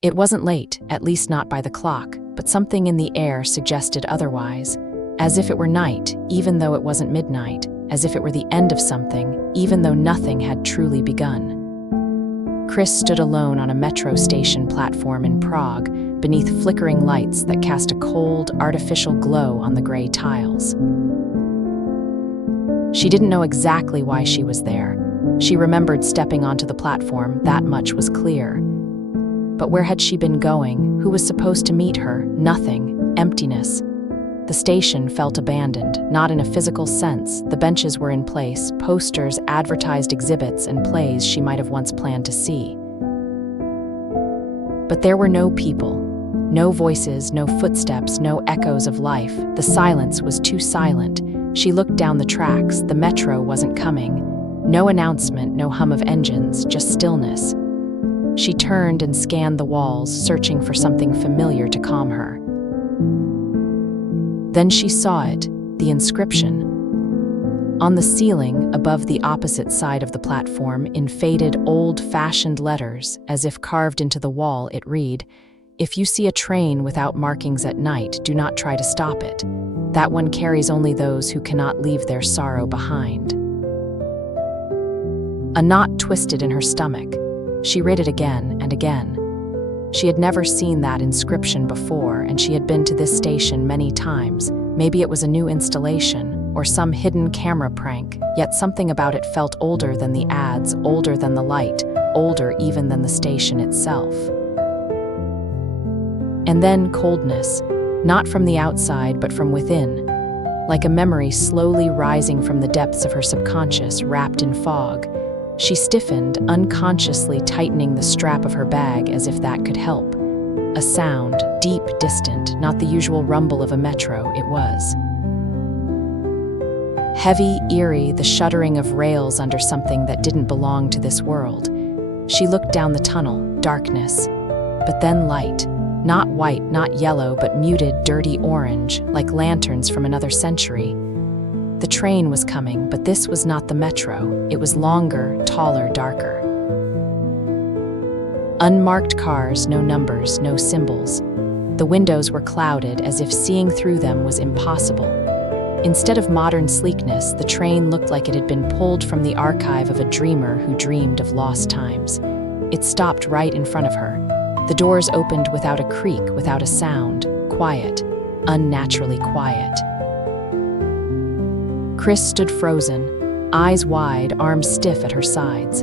It wasn't late, at least not by the clock, but something in the air suggested otherwise, as if it were night, even though it wasn't midnight, as if it were the end of something, even though nothing had truly begun. Chris stood alone on a metro station platform in Prague, beneath flickering lights that cast a cold, artificial glow on the gray tiles. She didn't know exactly why she was there. She remembered stepping onto the platform, that much was clear. But where had she been going? Who was supposed to meet her? Nothing. Emptiness. The station felt abandoned, not in a physical sense. The benches were in place, posters advertised exhibits and plays she might have once planned to see. But there were no people. No voices, no footsteps, no echoes of life. The silence was too silent. She looked down the tracks. The metro wasn't coming. No announcement, no hum of engines, just stillness. She turned and scanned the walls, searching for something familiar to calm her. Then she saw it, the inscription. On the ceiling, above the opposite side of the platform, in faded, old-fashioned letters, as if carved into the wall, it read, "If you see a train without markings at night, do not try to stop it. That one carries only those who cannot leave their sorrow behind." A knot twisted in her stomach. She read it again and again. She had never seen that inscription before, and she had been to this station many times. Maybe it was a new installation, or some hidden camera prank, yet something about it felt older than the ads, older than the light, older even than the station itself. And then coldness, not from the outside, but from within, like a memory slowly rising from the depths of her subconscious, wrapped in fog. She stiffened, unconsciously tightening the strap of her bag as if that could help. A sound, deep, distant, not the usual rumble of a metro, it was. Heavy, eerie, the shuddering of rails under something that didn't belong to this world. She looked down the tunnel, darkness, but then light. Not white, not yellow, but muted, dirty orange, like lanterns from another century. The train was coming, but this was not the metro. It was longer, taller, darker. Unmarked cars, no numbers, no symbols. The windows were clouded, as if seeing through them was impossible. Instead of modern sleekness, the train looked like it had been pulled from the archive of a dreamer who dreamed of lost times. It stopped right in front of her. The doors opened without a creak, without a sound, quiet, unnaturally quiet. Chris stood frozen, eyes wide, arms stiff at her sides.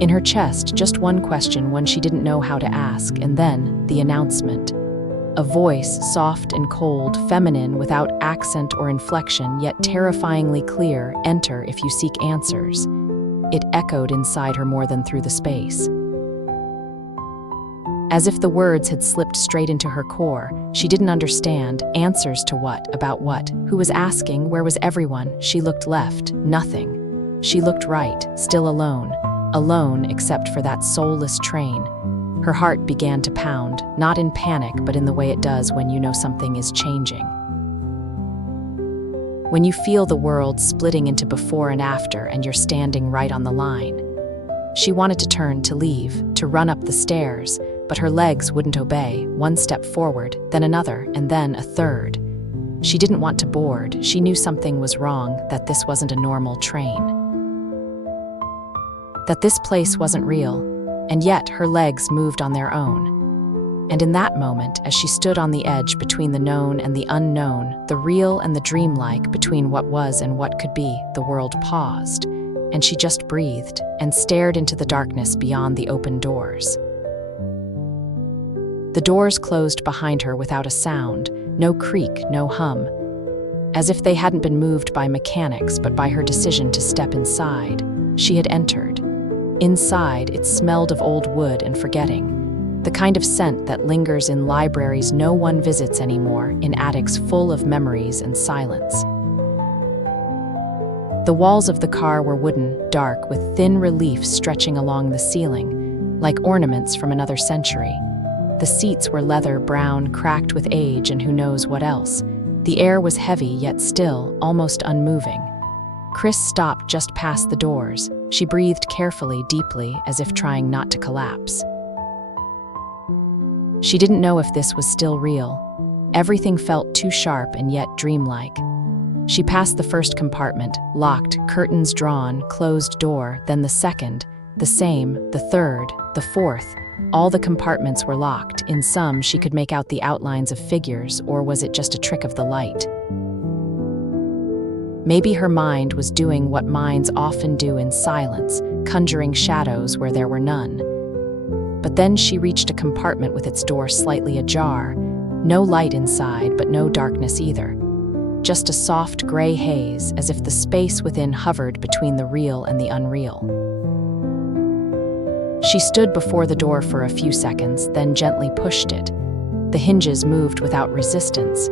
In her chest, just one question, one she didn't know how to ask, and then the announcement. A voice, soft and cold, feminine, without accent or inflection, yet terrifyingly clear, "Enter if you seek answers." It echoed inside her more than through the space. As if the words had slipped straight into her core, she didn't understand. Answers to what? About what? Who was asking? Where was everyone? She looked left. Nothing. She looked right. Still alone. Alone except for that soulless train. Her heart began to pound, not in panic, but in the way it does when you know something is changing. When you feel the world splitting into before and after, and you're standing right on the line. She wanted to turn, to leave, to run up the stairs, but her legs wouldn't obey. One step forward, then another, and then a third. She didn't want to board. She knew something was wrong, that this wasn't a normal train. That this place wasn't real, and yet her legs moved on their own. And in that moment, as she stood on the edge between the known and the unknown, the real and the dreamlike, between what was and what could be, the world paused, and she just breathed and stared into the darkness beyond the open doors. The doors closed behind her without a sound, no creak, no hum, as if they hadn't been moved by mechanics but by her decision to step inside. She had entered. Inside, it smelled of old wood and forgetting, the kind of scent that lingers in libraries no one visits anymore, in attics full of memories and silence. The walls of the car were wooden, dark, with thin reliefs stretching along the ceiling, like ornaments from another century. The seats were leather brown, cracked with age and who knows what else. The air was heavy, yet still, almost unmoving. Chris stopped just past the doors. She breathed carefully, deeply, as if trying not to collapse. She didn't know if this was still real. Everything felt too sharp and yet dreamlike. She passed the first compartment, locked, curtains drawn, closed door, then the second, the same, the third, the fourth. All the compartments were locked. In some, she could make out the outlines of figures, or was it just a trick of the light? Maybe her mind was doing what minds often do in silence, conjuring shadows where there were none. But then she reached a compartment with its door slightly ajar. No light inside, but no darkness either. Just a soft gray haze, as if the space within hovered between the real and the unreal. She stood before the door for a few seconds, then gently pushed it. The hinges moved without resistance.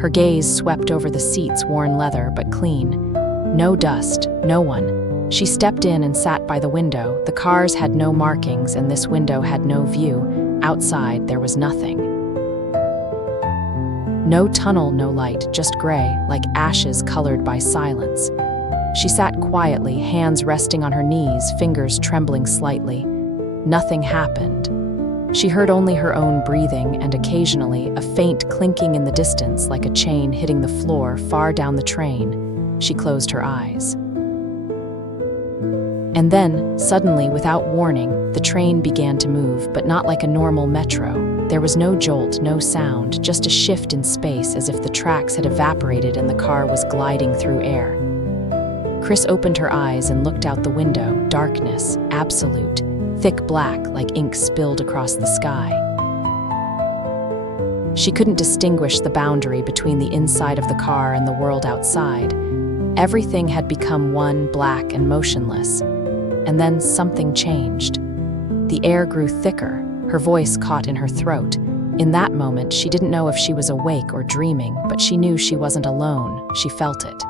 Her gaze swept over the seats, worn leather but clean. No dust, no one. She stepped in and sat by the window. The cars had no markings, and this window had no view. Outside, there was nothing. No tunnel, no light, just gray, like ashes colored by silence. She sat quietly, hands resting on her knees, fingers trembling slightly. Nothing happened. She heard only her own breathing and occasionally a faint clinking in the distance like a chain hitting the floor far down the train. She closed her eyes. And then, suddenly, without warning, the train began to move, but not like a normal metro. There was no jolt, no sound, just a shift in space as if the tracks had evaporated and the car was gliding through air. Chris opened her eyes and looked out the window. Darkness, absolute. Thick black, like ink spilled across the sky. She couldn't distinguish the boundary between the inside of the car and the world outside. Everything had become one, black and motionless. And then something changed. The air grew thicker, her voice caught in her throat. In that moment, she didn't know if she was awake or dreaming, but she knew she wasn't alone. She felt it.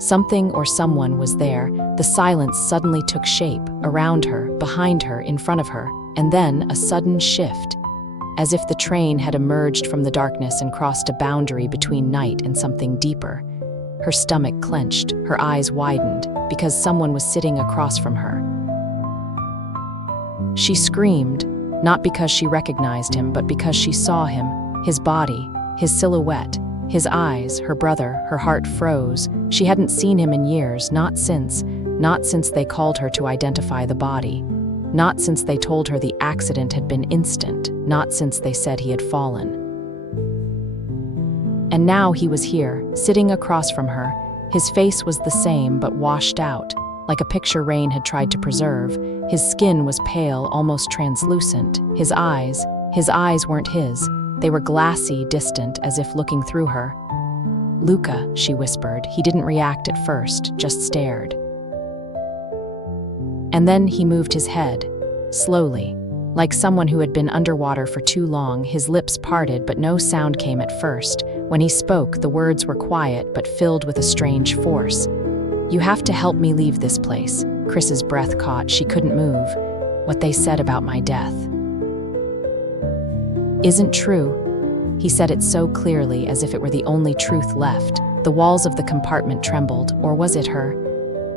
Something or someone was there. The silence suddenly took shape, around her, behind her, in front of her, and then a sudden shift, as if the train had emerged from the darkness and crossed a boundary between night and something deeper. Her stomach clenched, her eyes widened, because someone was sitting across from her. She screamed, not because she recognized him, but because she saw him, his body, his silhouette, his eyes, her brother. Her heart froze. She hadn't seen him in years, not since they called her to identify the body, not since they told her the accident had been instant, not since they said he had fallen. And now he was here, sitting across from her. His face was the same, but washed out, like a picture rain had tried to preserve. His skin was pale, almost translucent. His eyes weren't his. They were glassy, distant, as if looking through her. "Luca," she whispered. He didn't react at first, just stared. And then he moved his head, slowly, like someone who had been underwater for too long. His lips parted, but no sound came at first. When he spoke, the words were quiet, but filled with a strange force. "You have to help me leave this place." Chris's breath caught. She couldn't move. "What they said about my death isn't true." He said it so clearly, as if it were the only truth left. The walls of the compartment trembled, or was it her?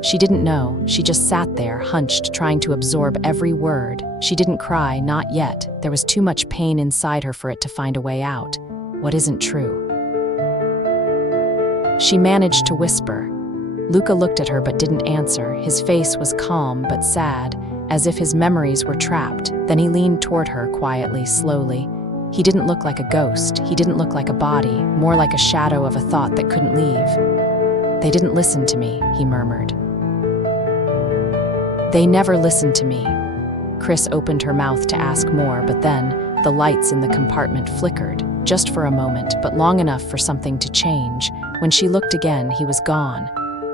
She didn't know. She just sat there, hunched, trying to absorb every word. She didn't cry, not yet. There was too much pain inside her for it to find a way out. What isn't true? She managed to whisper. Luca looked at her but didn't answer. His face was calm but sad, as if his memories were trapped. Then he leaned toward her quietly, slowly. He didn't look like a ghost. He didn't look like a body, more like a shadow of a thought that couldn't leave. "They didn't listen to me," he murmured. "They never listened to me." Chris opened her mouth to ask more, but then the lights in the compartment flickered, just for a moment, but long enough for something to change. When she looked again, he was gone.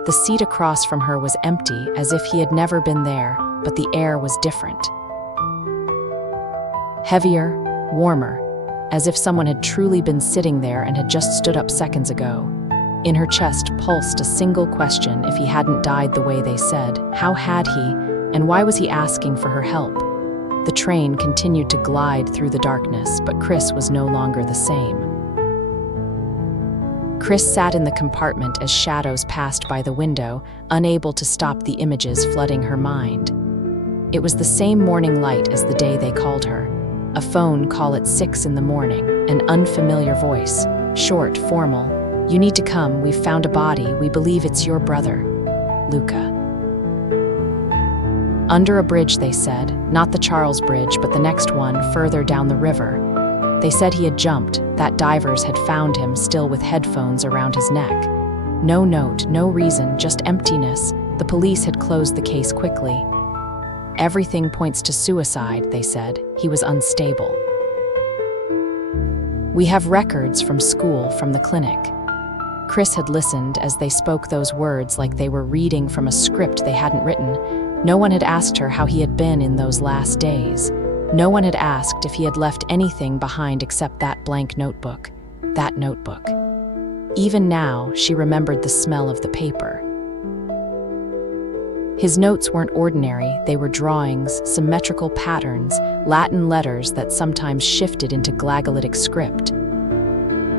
The seat across from her was empty, as if he had never been there, but the air was different. Heavier, warmer, as if someone had truly been sitting there and had just stood up seconds ago. In her chest pulsed a single question: if he hadn't died the way they said, how had he, and why was he asking for her help? The train continued to glide through the darkness, but Chris was no longer the same. Chris sat in the compartment as shadows passed by the window, unable to stop the images flooding her mind. It was the same morning light as the day they called her. A phone call at 6 in the morning, an unfamiliar voice, short, formal. "You need to come, we've found a body, we believe it's your brother, Luca." Under a bridge, they said, not the Charles Bridge, but the next one, further down the river. They said he had jumped, that divers had found him still with headphones around his neck. No note, no reason, just emptiness. The police had closed the case quickly. "Everything points to suicide," they said. "He was unstable." "We have records from school, from the clinic." Chris had listened as they spoke those words like they were reading from a script they hadn't written. No one had asked her how he had been in those last days. No one had asked if he had left anything behind except that blank notebook. That notebook. Even now, she remembered the smell of the paper. His notes weren't ordinary, they were drawings, symmetrical patterns, Latin letters that sometimes shifted into glagolitic script.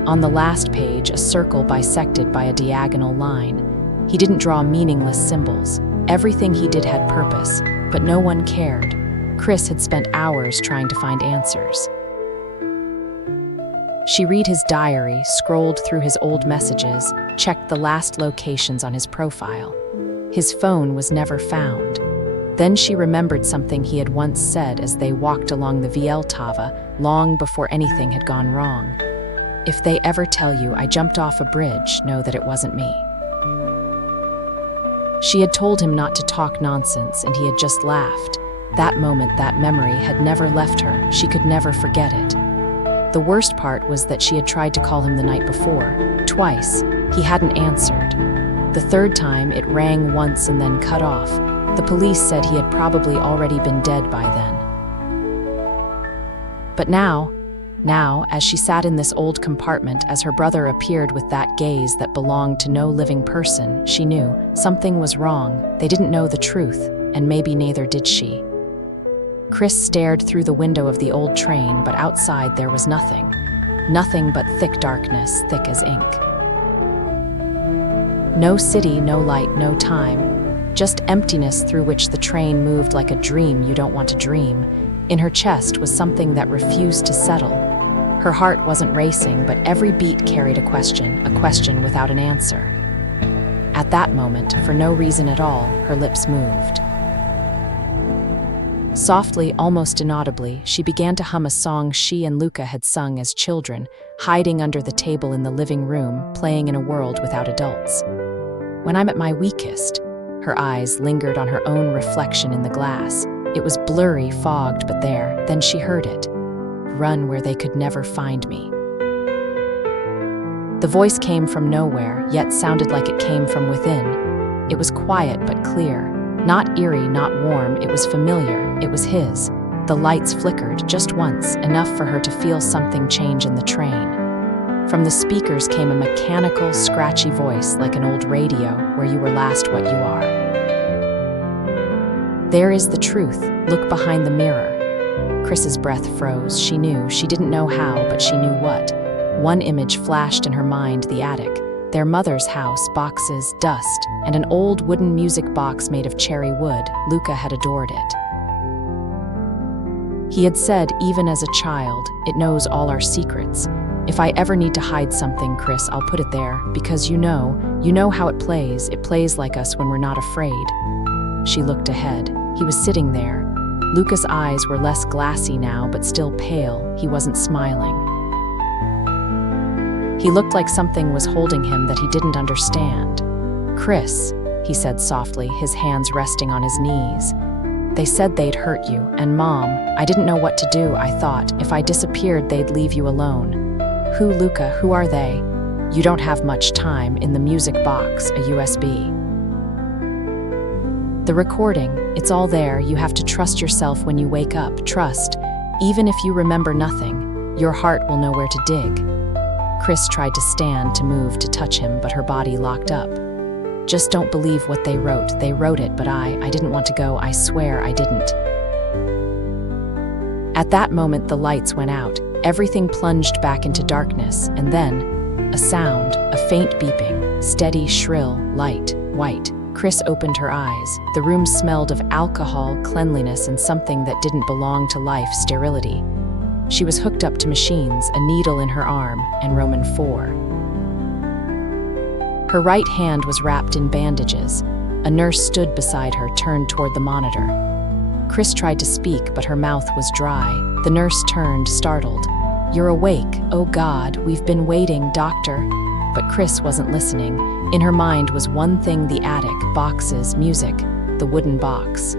On the last page, a circle bisected by a diagonal line. He didn't draw meaningless symbols. Everything he did had purpose, but no one cared. Chris had spent hours trying to find answers. She read his diary, scrolled through his old messages, checked the last locations on his profile. His phone was never found. Then she remembered something he had once said as they walked along the Vieltava, long before anything had gone wrong. "If they ever tell you I jumped off a bridge, know that it wasn't me." She had told him not to talk nonsense, and he had just laughed. That moment, that memory had never left her. She could never forget it. The worst part was that she had tried to call him the night before. Twice. He hadn't answered. The third time, it rang once and then cut off. The police said he had probably already been dead by then. But now, as she sat in this old compartment, as her brother appeared with that gaze that belonged to no living person, she knew something was wrong. They didn't know the truth, and maybe neither did she. Chris stared through the window of the old train, but outside there was nothing. Nothing but thick darkness, thick as ink. No city, no light, no time. Just emptiness through which the train moved like a dream you don't want to dream. In her chest was something that refused to settle. Her heart wasn't racing, but every beat carried a question without an answer. At that moment, for no reason at all, her lips moved. Softly, almost inaudibly, she began to hum a song she and Luca had sung as children, hiding under the table in the living room, playing in a world without adults. "When I'm at my weakest," her eyes lingered on her own reflection in the glass. It was blurry, fogged, but there. Then she heard it. "Run where they could never find me." The voice came from nowhere, yet sounded like it came from within. It was quiet but clear. Not eerie, not warm, it was familiar. It was his. The lights flickered just once, enough for her to feel something change in the train. From the speakers came a mechanical, scratchy voice like an old radio, "Where you were last, what you are. There is the truth. Look behind the mirror." Chris's breath froze. She knew. She didn't know how, but she knew what. One image flashed in her mind, the attic. Their mother's house, boxes, dust, and an old wooden music box made of cherry wood. Luca had adored it. He had said, even as a child, "It knows all our secrets. If I ever need to hide something, Chris, I'll put it there, because you know how it plays. It plays like us when we're not afraid." She looked ahead. He was sitting there. Luca's eyes were less glassy now, but still pale. He wasn't smiling. He looked like something was holding him that he didn't understand. "Chris," he said softly, his hands resting on his knees. "They said they'd hurt you, and Mom, I didn't know what to do. I thought, if I disappeared, they'd leave you alone." "Who, Luca, who are they?" "You don't have much time. In the music box, a USB. The recording, it's all there. You have to trust yourself when you wake up. Trust. Even if you remember nothing, your heart will know where to dig." Chris tried to stand, to move, to touch him, but her body locked up. "Just don't believe what they wrote. They wrote it, but I didn't want to go. I swear I didn't." At that moment, the lights went out. Everything plunged back into darkness, and then a sound, a faint beeping, steady, shrill, light, white. Chris opened her eyes. The room smelled of alcohol, cleanliness, and something that didn't belong to life, sterility. She was hooked up to machines, a needle in her arm, and Roman 4. Her right hand was wrapped in bandages. A nurse stood beside her, turned toward the monitor. Chris tried to speak, but her mouth was dry. The nurse turned, startled. "You're awake. Oh God, we've been waiting, doctor." But Chris wasn't listening. In her mind was one thing: the attic, boxes, music, the wooden box.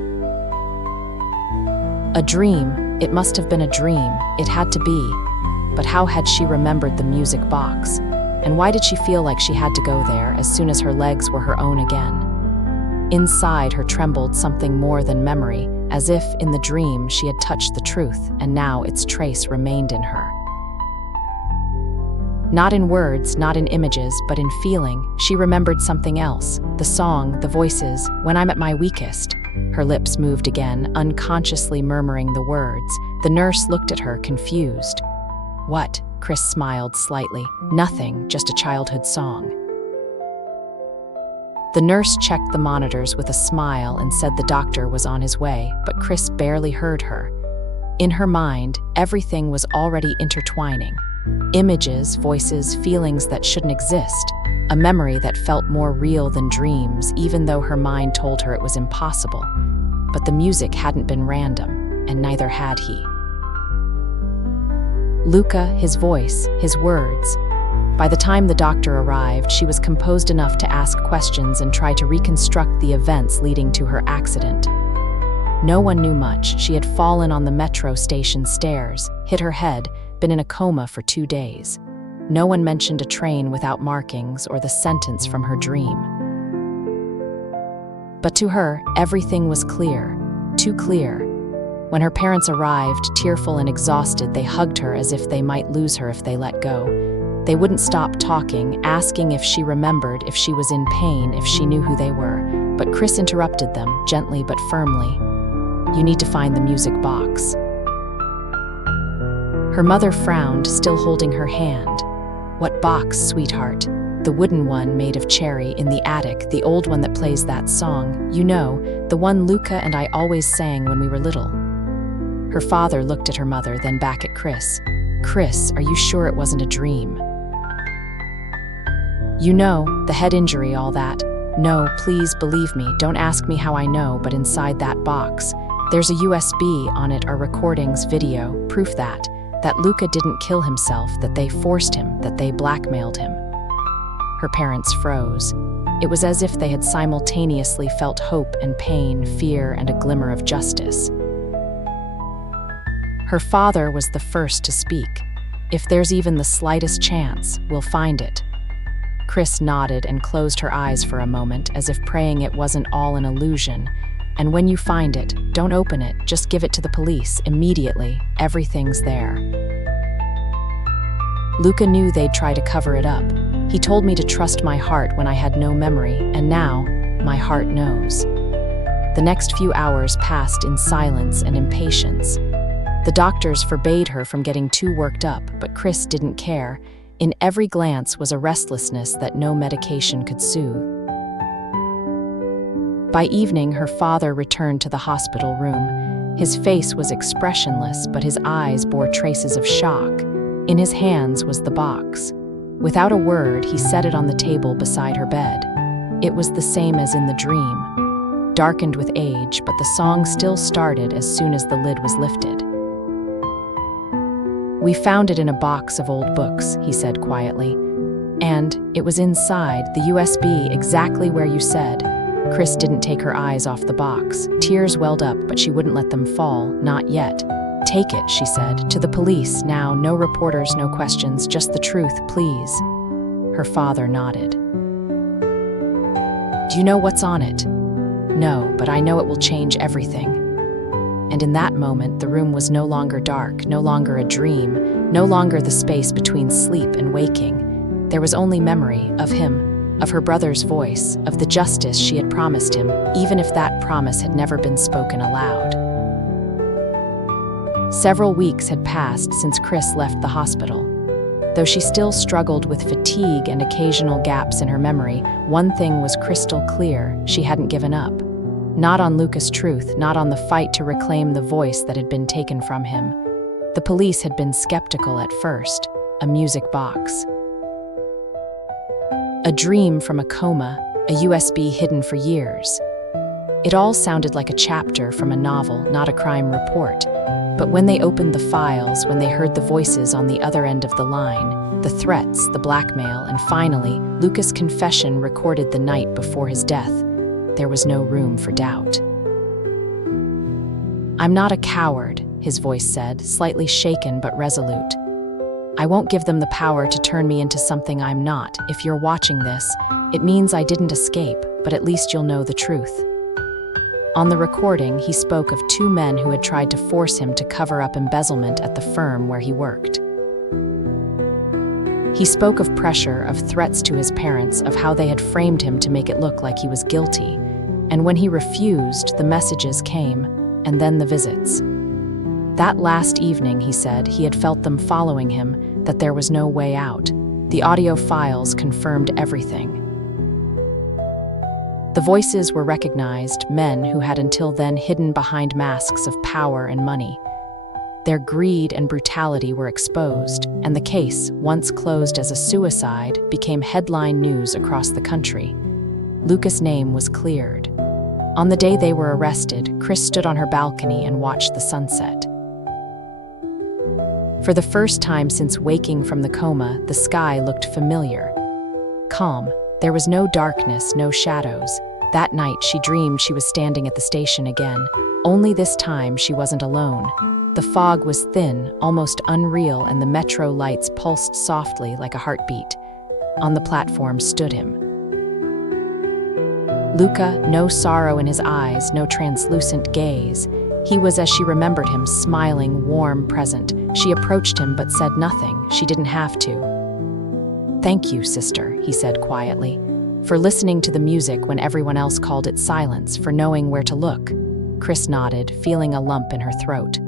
A dream. It must have been a dream. It had to be. But how had she remembered the music box? And why did she feel like she had to go there as soon as her legs were her own again? Inside her trembled something more than memory, as if, in the dream, she had touched the truth, and now its trace remained in her. Not in words, not in images, but in feeling, she remembered something else. The song, the voices, "When I'm at my weakest." Her lips moved again, unconsciously murmuring the words. The nurse looked at her, confused. "What?" Chris smiled slightly. "Nothing, just a childhood song." The nurse checked the monitors with a smile and said the doctor was on his way, but Chris barely heard her. In her mind, everything was already intertwining. Images, voices, feelings that shouldn't exist. A memory that felt more real than dreams, even though her mind told her it was impossible. But the music hadn't been random, and neither had he. Luca, his voice, his words. By the time the doctor arrived, she was composed enough to ask questions and try to reconstruct the events leading to her accident. No one knew much. She had fallen on the metro station stairs, hit her head, been in a coma for 2 days. No one mentioned a train without markings or the sentence from her dream. But to her, everything was clear, too clear. When her parents arrived, tearful and exhausted, they hugged her as if they might lose her if they let go. They wouldn't stop talking, asking if she remembered, if she was in pain, if she knew who they were. But Chris interrupted them, gently but firmly. "You need to find the music box." Her mother frowned, still holding her hand. "What box, sweetheart?" "The wooden one made of cherry in the attic, the old one that plays that song. You know, the one Luca and I always sang when we were little." Her father looked at her mother, then back at Chris. "Chris, are you sure it wasn't a dream?" "You know, the head injury, all that." "No, please believe me, don't ask me how I know, but inside that box, there's a USB on it, are recordings, video, proof that Luca didn't kill himself, that they forced him, that they blackmailed him." Her parents froze. It was as if they had simultaneously felt hope and pain, fear and a glimmer of justice. Her father was the first to speak. "If there's even the slightest chance, we'll find it." Chris nodded and closed her eyes for a moment, as if praying it wasn't all an illusion. "And when you find it, don't open it, just give it to the police, immediately. Everything's there." Luca knew they'd try to cover it up. "He told me to trust my heart when I had no memory, and now, my heart knows." The next few hours passed in silence and impatience. The doctors forbade her from getting too worked up, but Chris didn't care. In every glance was a restlessness that no medication could soothe. By evening, her father returned to the hospital room. His face was expressionless, but his eyes bore traces of shock. In his hands was the box. Without a word, he set it on the table beside her bed. It was the same as in the dream, darkened with age, but the song still started as soon as the lid was lifted. "We found it in a box of old books," he said quietly. "And it was inside, the USB, exactly where you said." Chris didn't take her eyes off the box. Tears welled up, but she wouldn't let them fall, not yet. "Take it," she said, "to the police, now, no reporters, no questions, just the truth, please." Her father nodded. "Do you know what's on it?" "No, but I know it will change everything." And in that moment, the room was no longer dark, no longer a dream, no longer the space between sleep and waking. There was only memory of him, of her brother's voice, of the justice she had promised him, even if that promise had never been spoken aloud. Several weeks had passed since Chris left the hospital. Though she still struggled with fatigue and occasional gaps in her memory, one thing was crystal clear: she hadn't given up. Not on Luca's truth, not on the fight to reclaim the voice that had been taken from him. The police had been skeptical at first. A music box. A dream from a coma, a USB hidden for years. It all sounded like a chapter from a novel, not a crime report. But when they opened the files, when they heard the voices on the other end of the line, the threats, the blackmail, and finally, Lucas' confession recorded the night before his death, there was no room for doubt. "I'm not a coward," his voice said, slightly shaken but resolute. "I won't give them the power to turn me into something I'm not. If you're watching this, it means I didn't escape, but at least you'll know the truth." On the recording, he spoke of 2 men who had tried to force him to cover up embezzlement at the firm where he worked. He spoke of pressure, of threats to his parents, of how they had framed him to make it look like he was guilty. And when he refused, the messages came, and then the visits. That last evening, he said, he had felt them following him, that there was no way out. The audio files confirmed everything. The voices were recognized, men who had until then hidden behind masks of power and money. Their greed and brutality were exposed, and the case, once closed as a suicide, became headline news across the country. Lucas' name was cleared. On the day they were arrested, Chris stood on her balcony and watched the sunset. For the first time since waking from the coma, the sky looked familiar. Calm. There was no darkness, no shadows. That night, she dreamed she was standing at the station again. Only this time, she wasn't alone. The fog was thin, almost unreal, and the metro lights pulsed softly like a heartbeat. On the platform stood him. Luca, no sorrow in his eyes, no translucent gaze. He was as she remembered him, smiling, warm, present. She approached him but said nothing. She didn't have to. "Thank you, sister," he said quietly, "for listening to the music when everyone else called it silence, for knowing where to look." Chris nodded, feeling a lump in her throat.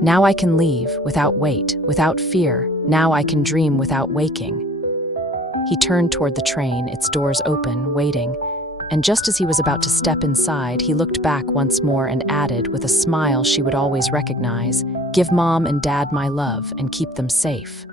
"Now I can leave, without weight, without fear. Now I can dream without waking." He turned toward the train, its doors open, waiting, and just as he was about to step inside, he looked back once more and added, with a smile she would always recognize, "Give Mom and Dad my love and keep them safe."